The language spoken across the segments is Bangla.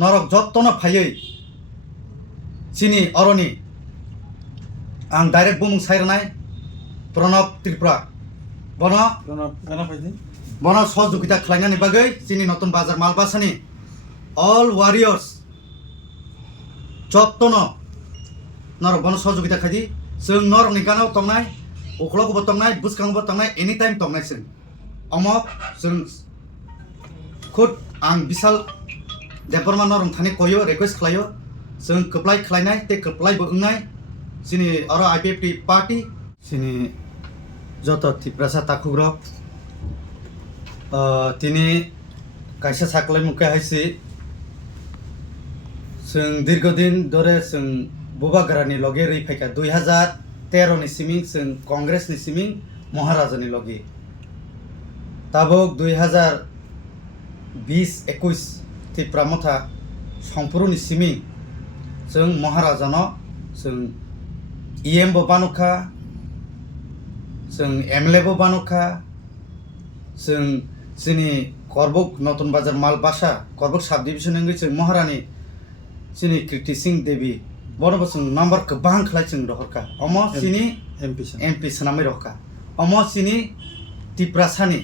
नरक जत्तनो फायै सिनी अरनि आं डाइरेक्ट बुमुं सायरनाय प्रणब त्रिपुरा बनो बनो सहयोगिता खालामनायनि बागै सिनी नतुन बाजार मालबासानि अल वारियर्स जत्तनो नरक बनो सहयोगिता खायदि जों नरक नि गानाव तंनाय उखलगबो तंनाय बुसखांबो तंनाय एनी टाइम तंनाय जों अमक जों खुद आं बिशाल देबरमा नरम थाने कयो रिक्वेस्ट खालायो जों खोप्लाय खालायनाय ते खोप्लायबो wngnai सिनी अर IPFT पार्टी सिनी जत त्रिपुरा ताकुग्रक तिनी कायसा साकलाय मुखे हायसि जों दीर्घदिन धरे जों बुबाग्रानि लगे रैफायका 2013 नि सिमिं जों कांग्रेस नि सिमिं महाराजानि लगे ताबक 2020-21 त्रिपुरा मथा संपुरुनि सिमिं जों महाराजानो जों EM बो बानुखा जों MLA बो बानुखा जों जोंनि करबुक नतुन बाजार मालबासा करबुक साब डिविजन नंगै जों महारानी जोंनि कृति सिंह देवी बरबो जों नम्बर गोबां खालाय जों रहरका अम सिनी MP सनामै रहका अम सिनी त्रिपुरा सानि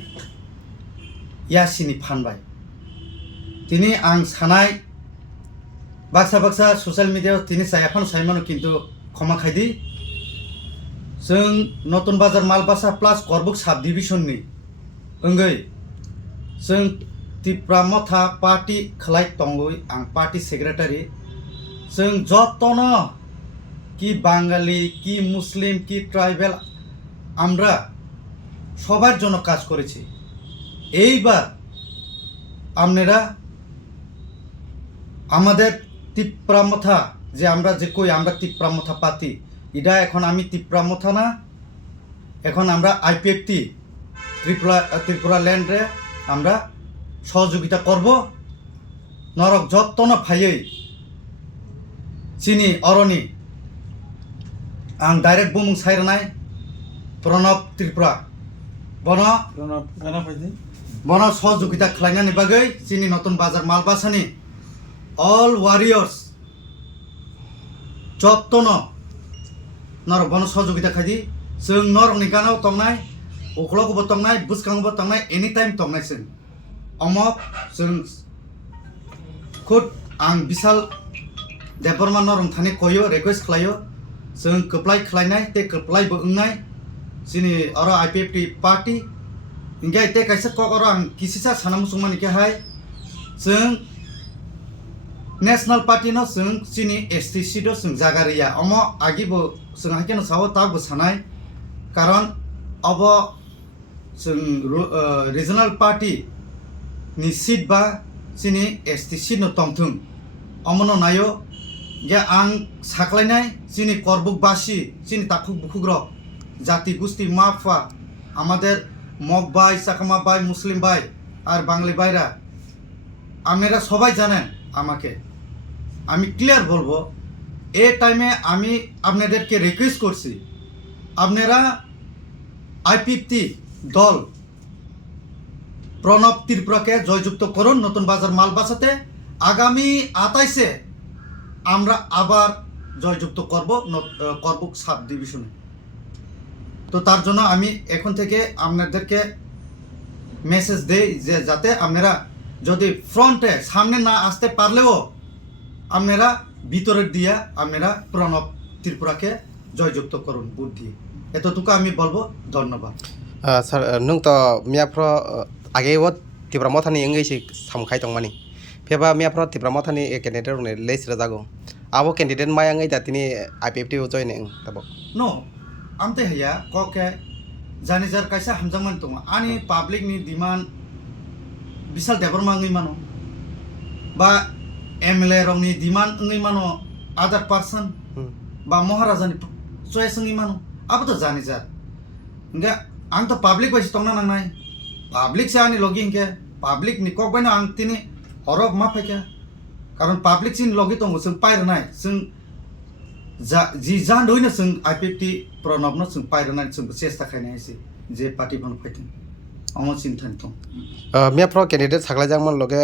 यासिनी फानबाय तिनी आं सानाय बाक्सा ससियेल मीडिया तिनी सायाफान सायमानो किन्तु क्षमा खायदि जों नतुन बाजार मालबासा प्लस करबुक साब डिविजन नि ओंगै जों त्रिपुरा मथा पार्टी खालाय तंगै आं पार्टी सेक्रेटारि जों जत्तनो कि बांगाली कि मुसलिम कि ट्राइबल আমরা সবার জন্য কাজ করেছি এইবার আপনারা আমাদের त्रिपुरा मथा যে আমরা যে কই আমরা त्रिपुरा मथा পাতি এটা এখন আমি त्रिपुरा मथा না এখন আমরা IPFT त्रिपुरा ল্যান্ডে আমরা সহযোগিতা করব নরক যত্তনো ফাयै सिनी अरनि आं डाइरेक्ट बुमुं सायरनाय प्रणब त्रिपुरा बनो बनो सहयोगिता खालामनायनि बागै सिनी नतुन बाजार मालबासानि अल वारियर्स जत्तनो नरक बनो सहयोगिता खायदि जों नरकनि गानाव तंनाय उखलगबो तंनाय बुसखांबो तंनाय एनी टाइम तंनाय जों अमक जों खुद आं बिशाल देबरमा नरम थाने कयो रिक्वेस्ट खालायो जों खोप्लाय खालायनाय ते खोप्लायबो wngnai सिनी अर IPFT पार्टी इंगे ते कायसा ककर आं किसिसा साना मुसुमानि के हाय जों नेशनल पार्टी न जों सिनी STC दो जों जागारिया अम आगिबो जों हाकेनो सावो ताबो सानाय कारण अब जों रिजनल पार्टी नि सीट बा सिनी STC न तंथुं अमनो नायो যে আং সাকলাইনাই চিনি করবুকবাসী চিনি তাকুক বুকুগ্র জাতি গোষ্ঠী মাফা আমাদের মগ ভাই সাখামা ভাই মুসলিম ভাই আর বাঙালি ভাইরা আপনারা সবাই জানেন আমাকে আমি ক্লিয়ার বলবো এই টাইমে আমি আপনাদেরকে রিকোয়েস্ট করছি আপনারা IPFT দল প্রণব ত্রিপুরাকে জয়যুক্ত করুন নতুন বাজার মালবাসাতে আগামী 28-এ আমরা আবার জয়যুক্ত করব করবুক সাব ডিভিশনে তো তার জন্য আমি এখন থেকে আপনাদেরকে মেসেজ দেই যে যাতে আপনারা যদি ফ্রন্টে সামনে না আসতে পারলেও আপনারা ভিতরের দিয়া আপনারা প্রণব ত্রিপুরাকে জয়যুক্ত করুন ভোট দিয়ে এতটুকু আমি বলবো ধন্যবাদ স্যার নং তো মিয়াফ্র আগে ও त्रिपुरा मथानि इंगैसि सामखाय तंमानि फेबा मियाफ्र त्रिपुरा मथानि कैंडिडेट रने लेस रजागो आबो कैंडिडेट मायांगै दातिनि IPFT जॉइन तब नो आमते हया कोके जानि जार कायसा हामजामान दङ आनि पाब्लिक नि डिमान्ड बिशाल देबरमा ngै मानो बा MLA रंनि डिमान्ड ngै मानो अदर पर्सन बा महाराजानि चॉइस ngै मानो आबो त जानि जार इंगा आं त पाब्लिक बायसि तंना नांनाय पाब्लिक से आनि लगिं के पाब्लिक नि कक बायना आं तिनि हरब मा फायका कारण पाब्लिक सिन लगे दङ जों पायरनाय जों जी जान दइनो जों IPFT प्रणबनो जों पायरनाय जों चेष्टा खायनायसि जे पार्टी बन फायथों अमन सिन थान दं मियाफ्र कैंडिडेट सागलाय जांमोन लगे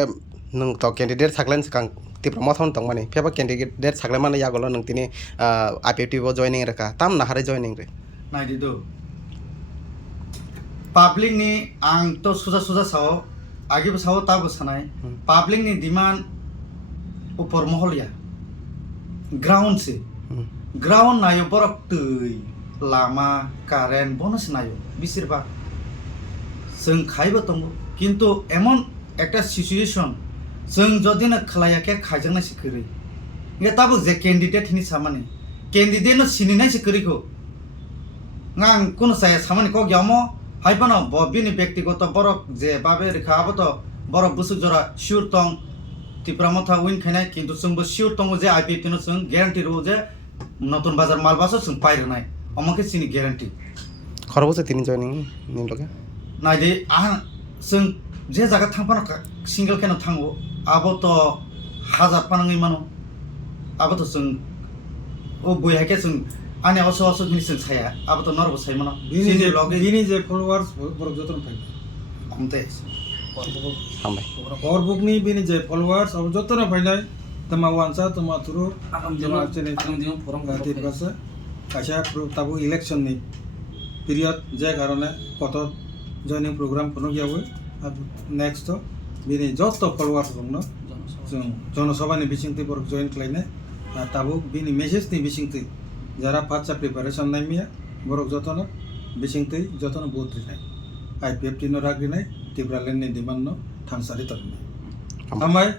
नों तो कैंडिडेट सागलायन सिगां Tripura mothon tong mani pheba candidate saklai mana yagolo nang tini IPFT bo joining reka tam na hare joining re नायदि दो पाब्लिक नि आं तो सुजा साव आगे साव ताबो सानाय पाब्लिक नि डिमांड ऊपर महलिया ग्राउंड से ग्राउंड नायो बरक तै लामा कारेन्ट बनस नायो बिसोरबा जों खायबो दङ किन्तु एमन একটা सिचुएशन जों जदिनो खलायाके खायजोंनाय सिखोरै ये ताबो जे कैंडिडेट नि सामाने कैंडिडेट न सिनिनाय सिखोरैखौ ngang kuno saya samani ko gyamo haibano bo bini ব্যক্তিগত borok je babe rekha abo to borok busuk jora sure tong Tripura motha win khainai kintu sungbo sure tong je IPFT no sung guarantee ro je Nutan Bazar Malbasa sung pairnai amake sini guarantee khorbo se tini joining nim loge naide a sung je jaga thangpano single keno thango abo to hazar panangai mano abo to sung o boi hake sung आने असो जिनिस छाया अब तो नरबो छाय मना बिनि जे फलोवार्स बरक जतन फाय हमते हामबाय और बुकनि बिनि जे फलोवार्स अब जतन फायनाय तमा वानसा तमा तुरु तमा चेने फरम गाते बासा काशा ताबो इलेक्शन नि पिरियड जे कारणे कत जॉइनिंग प्रोग्राम कोनो गयावो अब नेक्स्ट बिनि जत फलोवार्स दंनो जों जनसभानि बिसिंति बरक जॉइन खालायनाय ताबो बिनि मेसेज नि बिसिंति যারা ফার্স্ট প্রিপারেশন নাইমিয়া বরক যতন বিসিংতে যতন বহুত রিনাই IPFT নো রাগ রিনাই ত্রিপুরা ল্যান্ড নি ডিমান্ড নো থাংসারি তরনাই আমায়